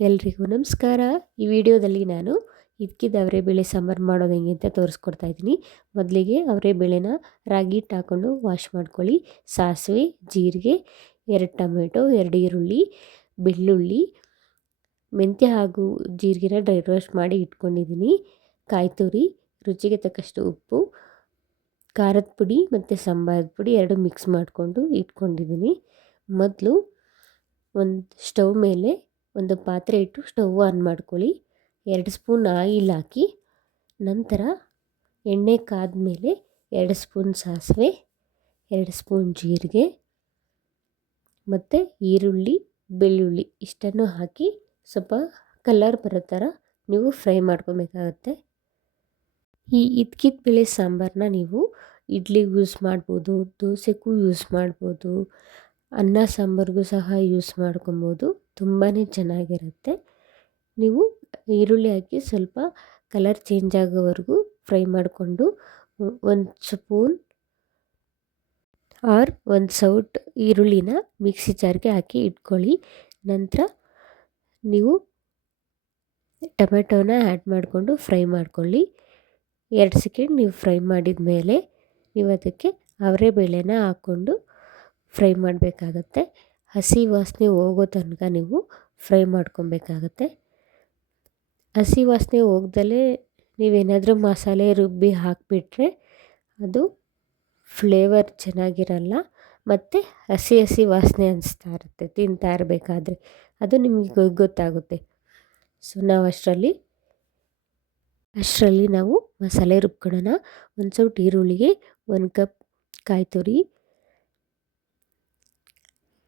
ಎಲ್ರಿಗೂ ನಮಸ್ಕಾರ. ಈ ವಿಡಿಯೋದಲ್ಲಿ ನಾನು ಹಿದ್ಕಿದ ಅವರೆಬೇಳೆ ಸಾಂಬಾರು ಮಾಡೋದು ಹೆಂಗೆ ಅಂತ ತೋರಿಸ್ಕೊಡ್ತಾ ಇದ್ದೀನಿ. ಮೊದಲಿಗೆ ಅವರೆಬೇಳೆನ ರಾಗಿ ಹಿಟ್ಟು ಹಾಕ್ಕೊಂಡು ವಾಶ್ ಮಾಡ್ಕೊಳ್ಳಿ. ಸಾಸಿವೆ, ಜೀರಿಗೆ, 2 ಟೊಮೆಟೊ, 2 ಈರುಳ್ಳಿ, ಬೆಳ್ಳುಳ್ಳಿ, ಮೆಂತ್ಯ ಹಾಗೂ ಜೀರಿಗೆನ ಡ್ರೈ ರೋಸ್ಟ್ ಮಾಡಿ ಇಟ್ಕೊಂಡಿದ್ದೀನಿ. ಕಾಯಿ ತುರಿ, ರುಚಿಗೆ ತಕ್ಕಷ್ಟು ಉಪ್ಪು, ಖಾರದ ಪುಡಿ ಮತ್ತು ಸಾಂಬಾರದ ಪುಡಿ 2 ಮಿಕ್ಸ್ ಮಾಡಿಕೊಂಡು ಇಟ್ಕೊಂಡಿದ್ದೀನಿ. ಮೊದಲು ಒಂದು ಸ್ಟವ್ ಮೇಲೆ ಒಂದು ಪಾತ್ರೆ ಇಟ್ಟು ಸ್ಟವ್ ಆನ್ ಮಾಡ್ಕೊಳ್ಳಿ. 2 ಸ್ಪೂನ್ ಆಯಿಲ್ ಹಾಕಿ, ನಂತರ ಎಣ್ಣೆ ಕಾದ್ಮೇಲೆ 2 ಸ್ಪೂನ್ ಸಾಸಿವೆ, 2 ಸ್ಪೂನ್ ಜೀರಿಗೆ ಮತ್ತು ಈರುಳ್ಳಿ, ಬೆಳ್ಳುಳ್ಳಿ ಇಷ್ಟನ್ನು ಹಾಕಿ ಸ್ವಲ್ಪ ಕಲರ್ ಬರೋ ಥರ ನೀವು ಫ್ರೈ ಮಾಡ್ಕೊಬೇಕಾಗತ್ತೆ. ಈ ಹಿದ್ಕಿದ ಬೇಳೆ ಸಾಂಬಾರನ್ನ ನೀವು ಇಡ್ಲಿಗೆ ಯೂಸ್ ಮಾಡ್ಬೋದು, ದೋಸೆಗೂ ಯೂಸ್ ಮಾಡ್ಬೋದು, ಅನ್ನ ಸಾಂಬಾರಿಗೂ ಸಹ ಯೂಸ್ ಮಾಡ್ಕೊಬೋದು. ತುಂಬಾ ಚೆನ್ನಾಗಿರುತ್ತೆ. ನೀವು ಈರುಳ್ಳಿ ಹಾಕಿ ಸ್ವಲ್ಪ ಕಲರ್ ಚೇಂಜ್ ಆಗೋವರೆಗೂ ಫ್ರೈ ಮಾಡಿಕೊಂಡು 1 ಸ್ಪೂನ್ ಆರ್ 1 ಸೌಟ್ ಈರುಳ್ಳಿನ ಮಿಕ್ಸಿ ಜಾರ್ಗೆ ಹಾಕಿ ಇಟ್ಕೊಳ್ಳಿ. ನಂತರ ನೀವು ಟೊಮೆಟೊನ ಆ್ಯಡ್ ಮಾಡಿಕೊಂಡು ಫ್ರೈ ಮಾಡ್ಕೊಳ್ಳಿ. 2 ಸೆಕೆಂಡ್ ನೀವು ಫ್ರೈ ಮಾಡಿದ ಮೇಲೆ ನೀವು ಅದಕ್ಕೆ ಅವರೆಬೇಳೆನ ಹಾಕ್ಕೊಂಡು ಫ್ರೈ ಮಾಡಬೇಕಾಗತ್ತೆ. ಹಸಿ ವಾಸನೆ ಹೋಗೋ ತನಕ ನೀವು ಫ್ರೈ ಮಾಡ್ಕೊಬೇಕಾಗತ್ತೆ. ಹಸಿ ವಾಸನೆ ಹೋಗ್ದಲೇ ನೀವೇನಾದರೂ ಮಸಾಲೆ ರುಬ್ಬಿ ಹಾಕಿಬಿಟ್ರೆ ಅದು ಫ್ಲೇವರ್ ಚೆನ್ನಾಗಿರಲ್ಲ ಮತ್ತು ಹಸಿ ಹಸಿ ವಾಸನೆ ಅನಿಸ್ತಾ ಇರುತ್ತೆ ತಿಂತಾ ಇರಬೇಕಾದ್ರೆ. ಅದು ನಿಮಗೆ ಗೊತ್ತಾಗುತ್ತೆ. ಸೊ ನಾವು ಅಷ್ಟರಲ್ಲಿ ನಾವು ಮಸಾಲೆ ರುಬ್ಕೊಳ್ಳೋಣ. 1 ಸೌಟ್ ಈರುಳ್ಳಿಗೆ 1 ಕಪ್ ಕಾಯಿ ತುರಿ,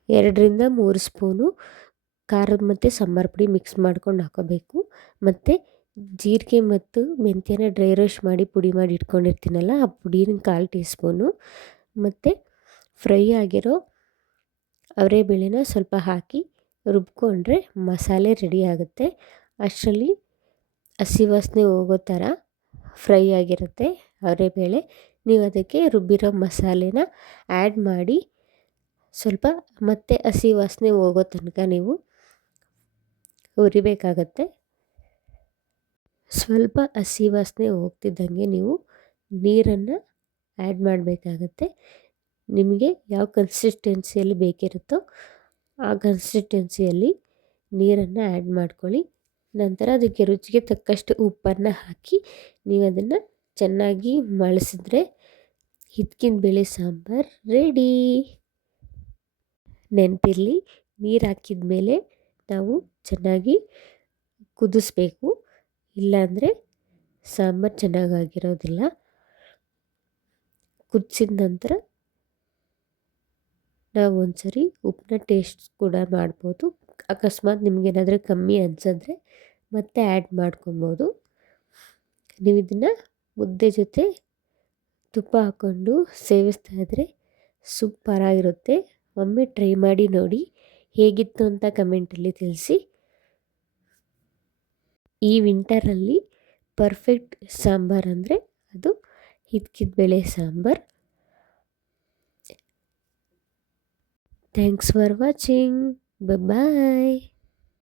2 ರಿಂದ 3 ಸ್ಪೂನು ಖಾರದ ಮತ್ತು ಸಾಂಬಾರು ಪುಡಿ ಮಿಕ್ಸ್ ಮಾಡ್ಕೊಂಡು ಹಾಕೋಬೇಕು. ಮತ್ತು ಜೀರಿಗೆ ಮತ್ತು ಮೆಂತ್ಯನ ಡ್ರೈ ರೋಸ್ಟ್ ಮಾಡಿ ಪುಡಿ ಮಾಡಿ ಇಟ್ಕೊಂಡಿರ್ತೀನಲ್ಲ, ಆ ಪುಡಿನ 1/4 ಟೀ ಸ್ಪೂನು ಮತ್ತು ಫ್ರೈ ಆಗಿರೋ ಅವರೆಬೇಳೆನ ಸ್ವಲ್ಪ ಹಾಕಿ ರುಬ್ಕೊಂಡ್ರೆ ಮಸಾಲೆ ರೆಡಿ ಆಗುತ್ತೆ. ಅಷ್ಟರಲ್ಲಿ ಹಸಿ ವಾಸನೆ ಹೋಗೋ ಥರ ಫ್ರೈ ಆಗಿರುತ್ತೆ ಅವರೆಬೇಳೆ. ನೀವು ಅದಕ್ಕೆ ರುಬ್ಬಿರೋ ಮಸಾಲೆನ ಆ್ಯಡ್ ಮಾಡಿ ಸ್ವಲ್ಪ ಮತ್ತೆ ಹಸಿ ವಾಸನೆ ಹೋಗೋ ತನಕ ನೀವು ಹುರಿಬೇಕಾಗತ್ತೆ. ಸ್ವಲ್ಪ ಹಸಿ ವಾಸನೆ ಹೋಗ್ತಿದ್ದಂಗೆ ನೀವು ನೀರನ್ನು ಆ್ಯಡ್ ಮಾಡಬೇಕಾಗತ್ತೆ. ನಿಮಗೆ ಯಾವ ಕನ್ಸಿಸ್ಟೆನ್ಸಿಯಲ್ಲಿ ಬೇಕಿರುತ್ತೋ ಆ ಕನ್ಸಿಸ್ಟೆನ್ಸಿಯಲ್ಲಿ ನೀರನ್ನು ಆ್ಯಡ್ ಮಾಡ್ಕೊಳ್ಳಿ. ನಂತರ ಅದಕ್ಕೆ ರುಚಿಗೆ ತಕ್ಕಷ್ಟು ಉಪ್ಪನ್ನು ಹಾಕಿ ನೀವು ಅದನ್ನು ಚೆನ್ನಾಗಿ ಮಳ್ಸಿದ್ರೆ ಹಿದ್ಕಿದ ಬೇಳೆ ಸಾಂಬಾರು ರೆಡಿ. ನೆನಪಿರಲಿ, ನೀರು ಹಾಕಿದ ಮೇಲೆ ನಾವು ಚೆನ್ನಾಗಿ ಕುದಿಸ್ಬೇಕು, ಇಲ್ಲಾಂದರೆ ಸಾಂಬಾರು ಚೆನ್ನಾಗಾಗಿರೋದಿಲ್ಲ. ಕುದಿಸಿದ ನಂತರ ನಾವು ಒಂದ್ಸರಿ ಉಪ್ಪನ್ನ ಟೇಸ್ಟ್ ಕೂಡ ಮಾಡ್ಬೋದು. ಅಕಸ್ಮಾತ್ ನಿಮಗೇನಾದರೂ ಕಮ್ಮಿ ಅನಿಸಿದ್ರೆ ಮತ್ತೆ ಆ್ಯಡ್ ಮಾಡ್ಕೊಬೋದು. ನೀವು ಇದನ್ನು ಮುದ್ದೆ ಜೊತೆ ತುಪ್ಪ ಹಾಕ್ಕೊಂಡು ಸೇವಿಸ್ತಾ ಇದ್ದರೆ ಸೂಪರಾಗಿರುತ್ತೆ. ಒಮ್ಮೆ ಟ್ರೈ ಮಾಡಿ ನೋಡಿ, ಹೇಗಿತ್ತು ಅಂತ ಕಮೆಂಟಲ್ಲಿ ತಿಳಿಸಿ. ಈ ವಿಂಟರಲ್ಲಿ ಪರ್ಫೆಕ್ಟ್ ಸಾಂಬಾರು ಅಂದರೆ ಅದು ಹಿದ್ಕಿದ ಬೇಳೆ sambar. Thanks for watching. Bye.